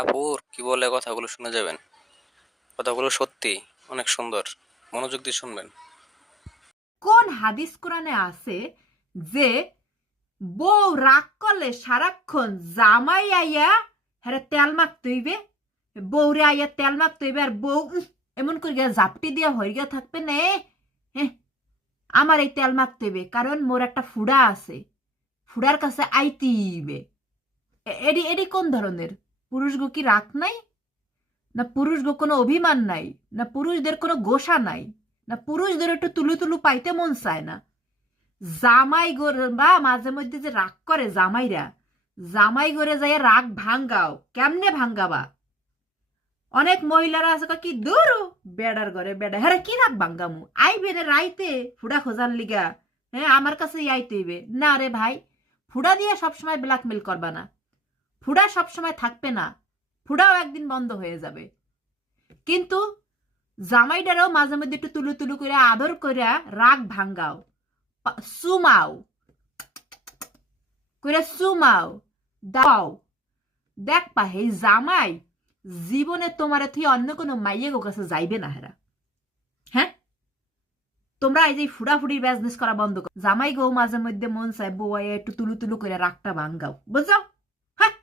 আপুর কি বলে কথাগুলো শুনে যাবেন। কথাগুলো সত্যি অনেক সুন্দর, মনোযোগ দিয়ে শুনবেন। কোন হাদিস কোরআনে আছে যে বউ রাগ করলে সারাক্ষণ জামাই আইয়া হ্যাঁ তেল মাখতে হইবে, বউরে আইয়া তেল মাখতে হইবে, আর বউ এমন করে ঝাপটি দিয়া হয়ে গিয়া থাকবে না, হ্যাঁ আমার এই তেল মাখতে হইবে কারণ মোর একটা ফুডা আছে, ফুডার কাছে আইতে হইবে। এডি এডি কোন ধরনের? পুরুষ গো কি রাগ নাই? না পুরুষ গো কোনো অভিমান নাই? না পুরুষদের কোনো গোসা নাই? না পুরুষদের একটু তুলু তুলু পাইতে মন চায় না? জামাই গোর বা মাঝে মধ্যে যে রাগ করে জামাইরা, জামাই ঘরে যাই রাগ ভাঙ্গাও, কেমনে ভাঙ্গাবা? অনেক মহিলারা আছে কি দূর বেড়ার ঘরে বেড়া, হ্যাঁ কি রাগ ভাঙ্গামু, আইবে রে রাইতে ফুডা খোঁজার লিগা, হ্যাঁ আমার কাছে আইতে হইবে না রে ভাই। ফুডা দিয়ে সবসময় ব্ল্যাকমেল করবা না, ফুডা সবসময় থাকবে না, ফুডাও একদিন বন্ধ হয়ে যাবে। কিন্তু জামাইটারও মাঝে মধ্যে একটু তুলু তুলু করে আদর করে রাগ ভাঙ্গাও, সুমাও করে সুমাও দাও, দেখ পা হে জামাই জীবনে তোমার তুই অন্য কোনো মাইয়ে গো কাছে যাইবে না হেরা। হ্যাঁ তোমরা এই যে ফুডাফুডির বিজনেস করা বন্ধ করো, জামাই গো মাঝে মধ্যে মন চায় বউ একটু তুলু তুলু করে রাগটা ভাঙ্গাও, বুঝছো? হ্যাঁ